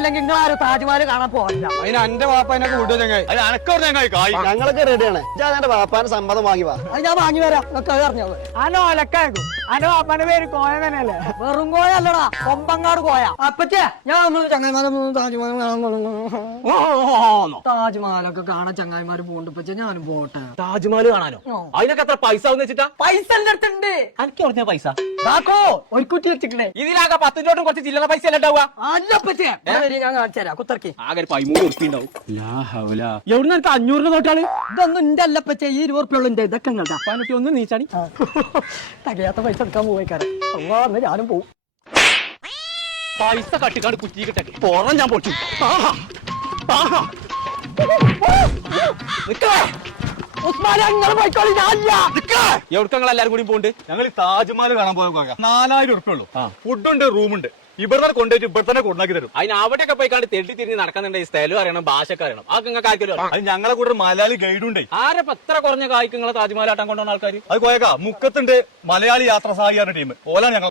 ഇല്ലെങ്കിൽ നിങ്ങൾ ആരും താജ്മഹൽ കാണാൻ പോകില്ല. അതിന് എന്റെ വാപ്പ എന്നെ കൂട്ടുക ചങ്ങായി. അതിന് അനക്കവിടെ ചങ്ങായി കായ്. ഞങ്ങളൊക്കെ റെഡിയാണ്. എന്റെ വാപ്പാന്റെ സമ്മതം വാങ്ങി വാ. അത് ഞാൻ വാങ്ങി വരാം. നിങ്ങൾക്ക് അത് അറിഞ്ഞത് അനോ അലക്കാക്കും. അനോ അപ്പന്റെ പേര് കോയ തന്നെയല്ലേ? വെറും കോയ അല്ലടാ, കൊമ്പങ്ങാട് കോയ. അപ്പച്ചേ ഞാൻ ചങ്ങായിമാരെ താജ്മഹലൊക്കെ കാണാൻ ചങ്ങായിമാര് പോകണ്ട്. പച്ചേ ഞാനും പോട്ടെ. താജ്മഹൽ കാണാനോ? അതിനൊക്കെ എത്ര പൈസ വെച്ചിട്ടാ? പൈസ എന്റെ അടുത്തുണ്ട്. എനിക്ക് പറഞ്ഞ പൈസ ഒരു കുറ്റി വെച്ചിട്ടേ. ഇതിലാകെ 10 രൂപ കുറച്ച് ചില്ലറ പൈസ അല്ല ഉണ്ടാവുക. അല്ലപ്പച്ചേ ഞാൻ കാണിച്ചു തരാം. കുത്തർക്കി ആകെ 13 ഉറുപ്പിക ഉണ്ടാവും. എവിടുന്ന് എനിക്ക് 500 നോട്ടാള്? ഇതൊന്നും എന്റെ അല്ലപ്പച്ചേ, ഈ 20 ഉറുപ്പിക ഉള്ളു. ഇതൊക്കെ പതിനെട്ടി ഒന്ന് നീച്ചാടി. തകയാത്ത പൈസ എടുക്കാൻ പോയിക്കാരൻ. അന്ന് ഞാനും പോവും. പൈസ കട്ടിക്കാണ്ട് കുറ്റി കിട്ടേ പോറാൻ ഞാൻ പൊട്ടി. എവിടങ്ങൾ എല്ലാരും കൂടി പോണ്ട്? ഞങ്ങൾ താജ്മഹൽ കാണാൻ പോയ 4000 ഉറുപ്പ ഉള്ളൂ. ഫുഡുണ്ട്, റൂമുണ്ട്. ഇവിടെ കൊണ്ടുപോയിട്ട് ഇവിടെ തന്നെ കൊണ്ടാക്കി തരും. അതിന് അവിടെയൊക്കെ പോയിക്കാണ്ട് തെണ്ടി തിരിഞ്ഞ് നടക്കുന്നുണ്ട്. സ്ഥലം അറിയണം, ഭാഷയൊക്കെ അറിയണം. ആ നിങ്ങൾക്ക് ആർക്കല്ലോ അത് ഞങ്ങളെ കൂടെ മലയാളി ഗൈഡുണ്ടേ. ആരപ്പ എത്ര കുറഞ്ഞ കായ്ക്ക് നിങ്ങളെ താജ്മഹൽ ആട്ടാൻ കൊണ്ടുവന്ന ആൾക്കാർ? അത് പോയേക്കാ മുക്കത്തുണ്ട് മലയാളി യാത്ര സഹായിക്കുന്ന ടീം. ഓലാണ് ഞങ്ങൾ